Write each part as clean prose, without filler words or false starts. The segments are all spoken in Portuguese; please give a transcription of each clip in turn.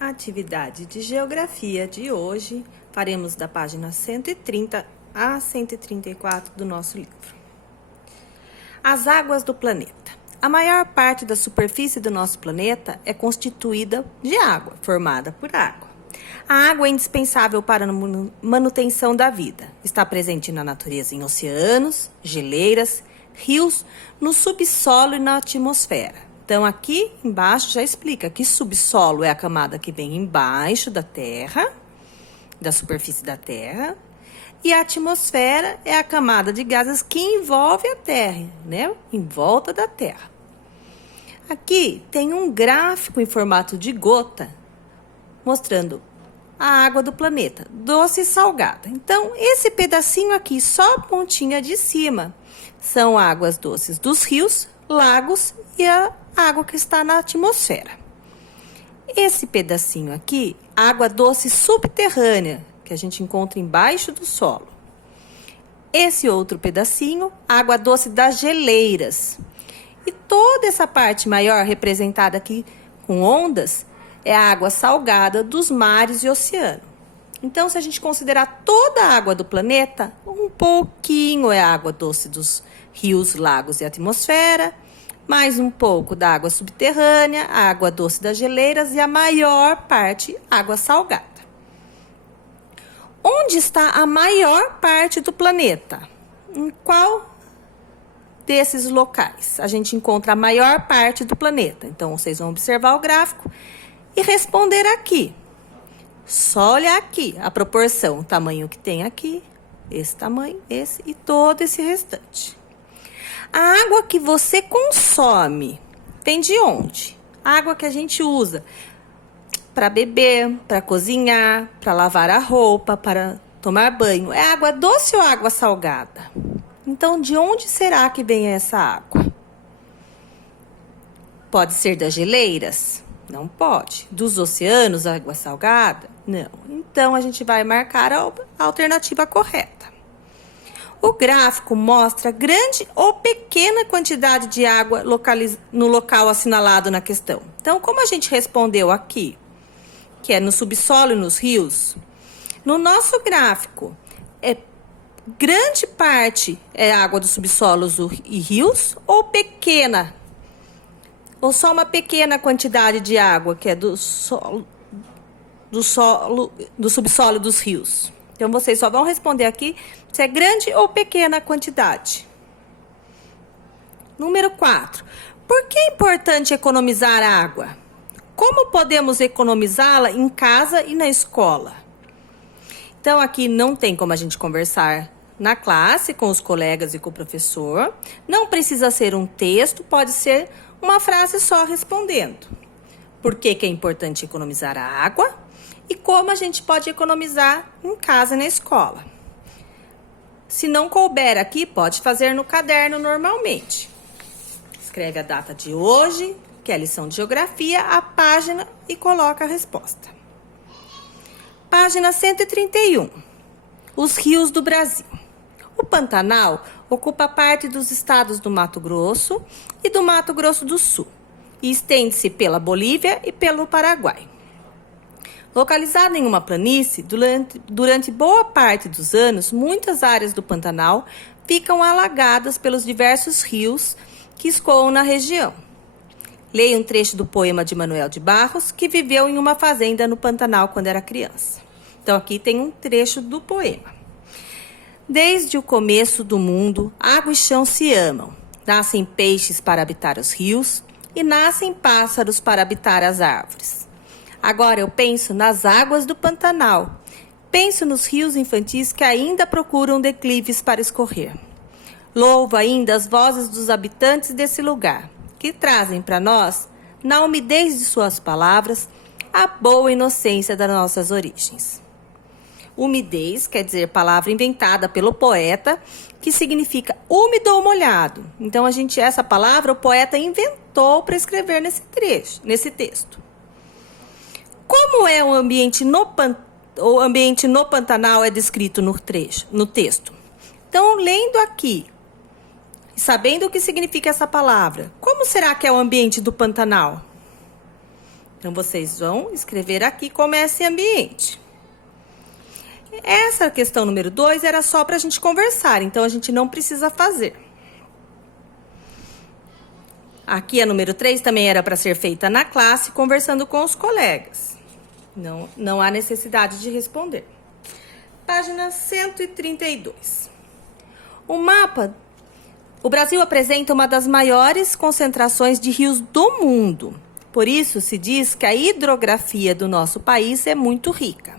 Atividade de geografia de hoje, faremos da página 130 a 134 do nosso livro. As águas do planeta. A maior parte da superfície do nosso planeta é constituída de água, formada por água. A água é indispensável para a manutenção da vida. Está presente na natureza em oceanos, geleiras, rios, no subsolo e na atmosfera. Então, aqui embaixo já explica que subsolo é a camada que vem embaixo da Terra, da superfície da Terra, e a atmosfera é a camada de gases que envolve a Terra, né? Em volta da Terra. Aqui tem um gráfico em formato de gota, mostrando a água do planeta, doce e salgada. Então, esse pedacinho aqui, só a pontinha de cima, são águas doces dos rios, lagos e a água que está na atmosfera. Esse pedacinho aqui, água doce subterrânea, que a gente encontra embaixo do solo. Esse outro pedacinho, água doce das geleiras. E toda essa parte maior, representada aqui com ondas, é a água salgada dos mares e oceanos. Então, se a gente considerar toda a água do planeta, um pouquinho é a água doce dos rios, lagos e atmosfera, mais um pouco da água subterrânea, a água doce das geleiras e a maior parte, água salgada. Onde está a maior parte do planeta? Em qual desses locais a gente encontra a maior parte do planeta? Então, vocês vão observar o gráfico e responder aqui. Só olhar aqui a proporção, o tamanho que tem aqui, esse tamanho, esse e todo esse restante. A água que você consome vem de onde? A água que a gente usa para beber, para cozinhar, para lavar a roupa, para tomar banho. É água doce ou água salgada? Então, de onde será que vem essa água? Pode ser das geleiras? Não pode. Dos oceanos, água salgada? Não. Então, a gente vai marcar a alternativa correta. O gráfico mostra grande ou pequena quantidade de água no local assinalado na questão. Então, como a gente respondeu aqui, que é no subsolo e nos rios, no nosso gráfico, grande parte é água dos subsolos e rios ou pequena? Ou só uma pequena quantidade de água que é do subsolo dos rios? Então, vocês só vão responder aqui se é grande ou pequena a quantidade. Número 4. Por que é importante economizar água? Como podemos economizá-la em casa e na escola? Então, aqui não tem como a gente conversar na classe com os colegas e com o professor. Não precisa ser um texto, pode ser uma frase só respondendo. Por que é importante economizar a água? E como a gente pode economizar em casa e na escola. Se não couber aqui, pode fazer no caderno normalmente. Escreve a data de hoje, que é a lição de geografia, a página e coloca a resposta. Página 131. Os rios do Brasil. O Pantanal ocupa parte dos estados do Mato Grosso e do Mato Grosso do Sul e estende-se pela Bolívia e pelo Paraguai. Localizado em uma planície, durante boa parte dos anos, muitas áreas do Pantanal ficam alagadas pelos diversos rios que escoam na região. Leia um trecho do poema de Manuel de Barros, que viveu em uma fazenda no Pantanal quando era criança. Então, aqui tem um trecho do poema. Desde o começo do mundo, água e chão se amam. Nascem peixes para habitar os rios e nascem pássaros para habitar as árvores. Agora eu penso nas águas do Pantanal. Penso nos rios infantis que ainda procuram declives para escorrer. Louvo ainda as vozes dos habitantes desse lugar, que trazem para nós, na umidez de suas palavras, a boa inocência das nossas origens. Umidez quer dizer palavra inventada pelo poeta, que significa úmido ou molhado. Então, essa palavra o poeta inventou para escrever nesse texto. Como é o ambiente no Pantanal é descrito no texto? Então, lendo aqui, sabendo o que significa essa palavra, como será que é o ambiente do Pantanal? Então, vocês vão escrever aqui como é esse ambiente. Essa questão número 2 era só para a gente conversar, então a gente não precisa fazer. Aqui a número 3 também era para ser feita na classe, conversando com os colegas. Não há necessidade de responder. Página 132. O Brasil apresenta uma das maiores concentrações de rios do mundo. Por isso, se diz que a hidrografia do nosso país é muito rica.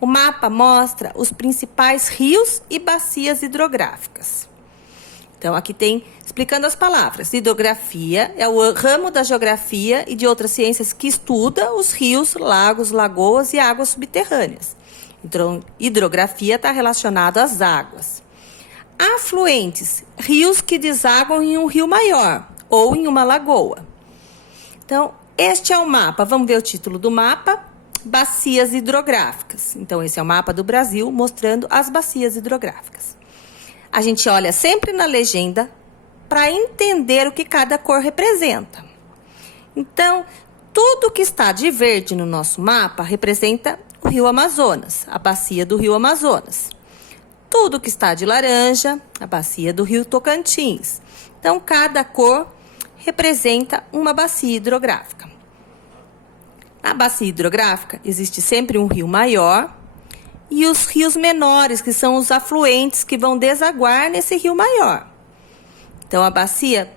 O mapa mostra os principais rios e bacias hidrográficas. Então, aqui tem, explicando as palavras, hidrografia é o ramo da geografia e de outras ciências que estuda os rios, lagos, lagoas e águas subterrâneas. Então, hidrografia está relacionado às águas. Afluentes, rios que desaguam em um rio maior ou em uma lagoa. Então, este é o mapa. Vamos ver o título do mapa: Bacias hidrográficas. Então, esse é o mapa do Brasil mostrando as bacias hidrográficas. A gente olha sempre na legenda para entender o que cada cor representa. Então, tudo que está de verde no nosso mapa representa o Rio Amazonas, a bacia do Rio Amazonas. Tudo que está de laranja, a bacia do Rio Tocantins. Então, cada cor representa uma bacia hidrográfica. Na bacia hidrográfica, existe sempre um rio maior e os rios menores, que são os afluentes que vão desaguar nesse rio maior. Então, a bacia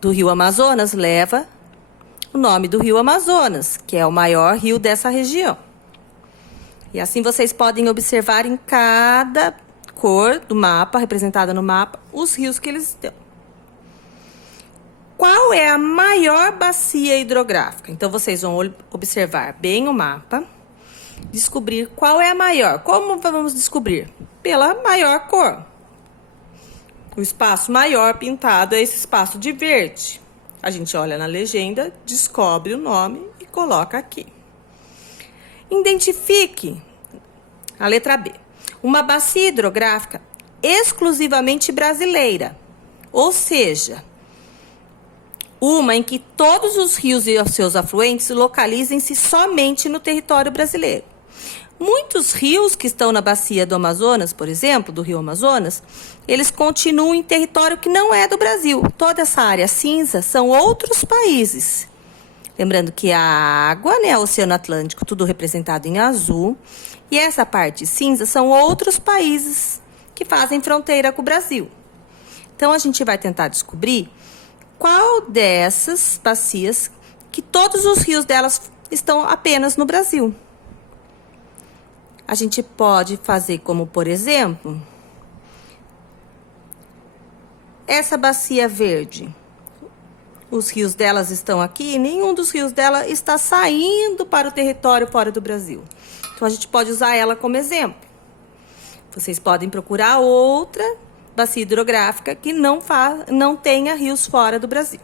do Rio Amazonas leva o nome do Rio Amazonas, que é o maior rio dessa região. E assim vocês podem observar em cada cor do mapa, representada no mapa, os rios que eles estão. Qual é a maior bacia hidrográfica? Então, vocês vão observar bem o mapa, descobrir qual é a maior. Como vamos descobrir? Pela maior cor. O espaço maior pintado é esse espaço de verde. A gente olha na legenda, descobre o nome e coloca aqui. Identifique, a letra B, uma bacia hidrográfica exclusivamente brasileira, ou seja, uma em que todos os rios e os seus afluentes localizem-se somente no território brasileiro. Muitos rios que estão na bacia do Amazonas, por exemplo, do Rio Amazonas, eles continuam em território que não é do Brasil. Toda essa área cinza são outros países. Lembrando que a água, o Oceano Atlântico, tudo representado em azul, e essa parte cinza são outros países que fazem fronteira com o Brasil. Então, a gente vai tentar descobrir qual dessas bacias que todos os rios delas estão apenas no Brasil. A gente pode fazer como, por exemplo, essa bacia verde. Os rios delas estão aqui, nenhum dos rios dela está saindo para o território fora do Brasil. Então, a gente pode usar ela como exemplo. Vocês podem procurar outra bacia hidrográfica que não tenha rios fora do Brasil.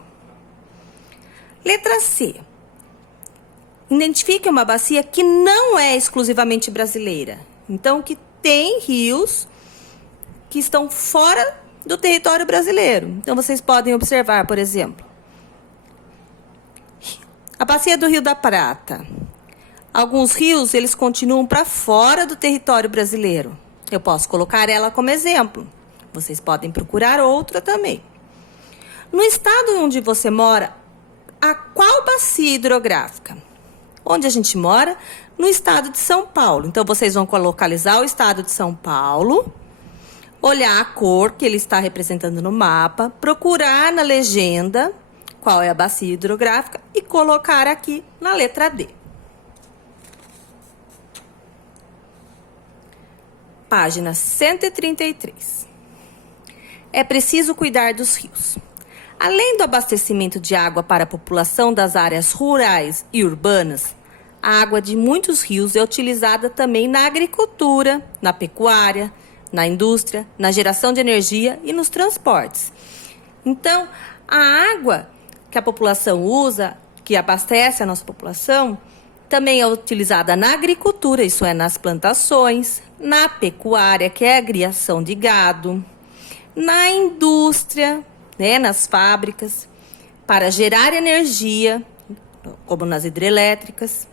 Letra C. Identifique uma bacia que não é exclusivamente brasileira. Então, que tem rios que estão fora do território brasileiro. Então, vocês podem observar, por exemplo, a bacia do Rio da Prata. Alguns rios, eles continuam para fora do território brasileiro. Eu posso colocar ela como exemplo. Vocês podem procurar outra também. No estado onde você mora, a qual bacia hidrográfica? Onde a gente mora? No estado de São Paulo. Então, vocês vão localizar o estado de São Paulo, olhar a cor que ele está representando no mapa, procurar na legenda qual é a bacia hidrográfica e colocar aqui na letra D. Página 133. É preciso cuidar dos rios. Além do abastecimento de água para a população das áreas rurais e urbanas, a água de muitos rios é utilizada também na agricultura, na pecuária, na indústria, na geração de energia e nos transportes. Então, a água que a população usa, que abastece a nossa população, também é utilizada na agricultura, isso é, nas plantações, na pecuária, que é a criação de gado, na indústria, nas fábricas, para gerar energia, como nas hidrelétricas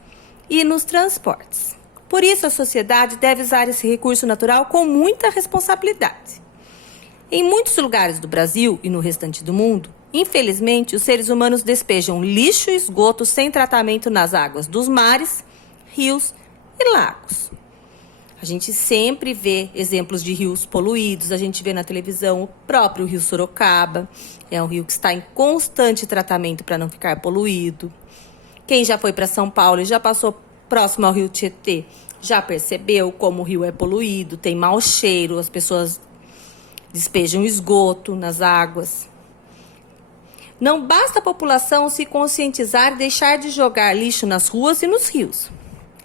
e nos transportes. Por isso, a sociedade deve usar esse recurso natural com muita responsabilidade. Em muitos lugares do Brasil e no restante do mundo, infelizmente, os seres humanos despejam lixo e esgoto sem tratamento nas águas dos mares, rios e lagos. A gente sempre vê exemplos de rios poluídos, a gente vê na televisão o próprio rio Sorocaba, é um rio que está em constante tratamento para não ficar poluído. Quem já foi para São Paulo e já passou próximo ao rio Tietê, já percebeu como o rio é poluído, tem mau cheiro, as pessoas despejam esgoto nas águas. Não basta a população se conscientizar e deixar de jogar lixo nas ruas e nos rios.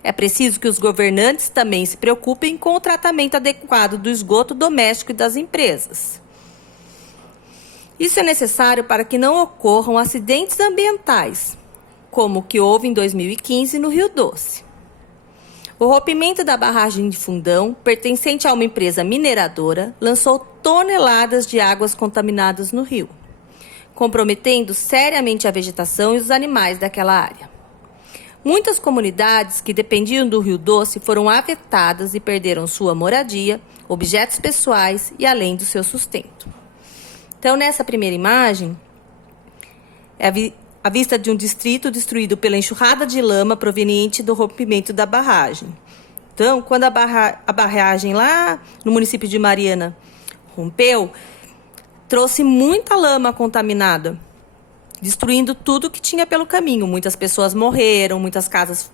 É preciso que os governantes também se preocupem com o tratamento adequado do esgoto doméstico e das empresas. Isso é necessário para que não ocorram acidentes ambientais, como o que houve em 2015 no Rio Doce. O rompimento da barragem de Fundão, pertencente a uma empresa mineradora, lançou toneladas de águas contaminadas no rio, comprometendo seriamente a vegetação e os animais daquela área. Muitas comunidades que dependiam do Rio Doce foram afetadas e perderam sua moradia, objetos pessoais e além do seu sustento. Então, nessa primeira imagem, é a vista de um distrito destruído pela enxurrada de lama proveniente do rompimento da barragem. Então, quando a barragem lá no município de Mariana rompeu, trouxe muita lama contaminada, destruindo tudo que tinha pelo caminho. Muitas pessoas morreram, muitas casas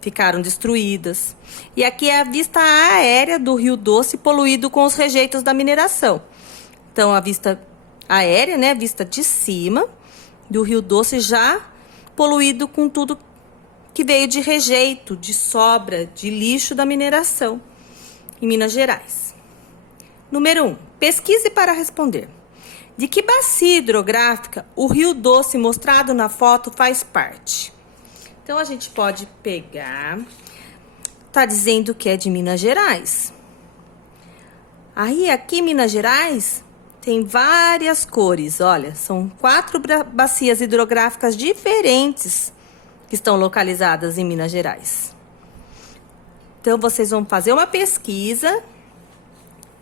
ficaram destruídas. E aqui é a vista aérea do Rio Doce poluído com os rejeitos da mineração. Então, a vista aérea, né, vista de cima do Rio Doce já poluído com tudo que veio de rejeito, de sobra, de lixo da mineração em Minas Gerais. Número 1. Pesquise para responder. De que bacia hidrográfica o Rio Doce mostrado na foto faz parte? Então, a gente pode pegar... Está dizendo que é de Minas Gerais. Aí, aqui em Minas Gerais, tem várias cores. Olha, são 4 bacias hidrográficas diferentes que estão localizadas em Minas Gerais. Então, vocês vão fazer uma pesquisa...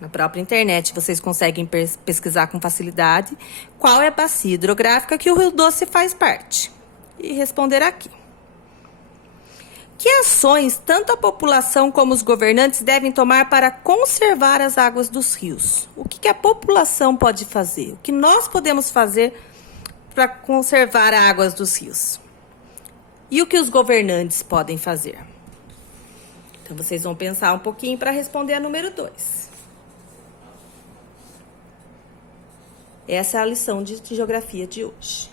Na própria internet, vocês conseguem pesquisar com facilidade qual é a bacia hidrográfica que o Rio Doce faz parte. E responder aqui. Que ações tanto a população como os governantes devem tomar para conservar as águas dos rios? O que a população pode fazer? O que nós podemos fazer para conservar as águas dos rios? E o que os governantes podem fazer? Então, vocês vão pensar um pouquinho para responder a número 2. Essa é a lição de geografia de hoje.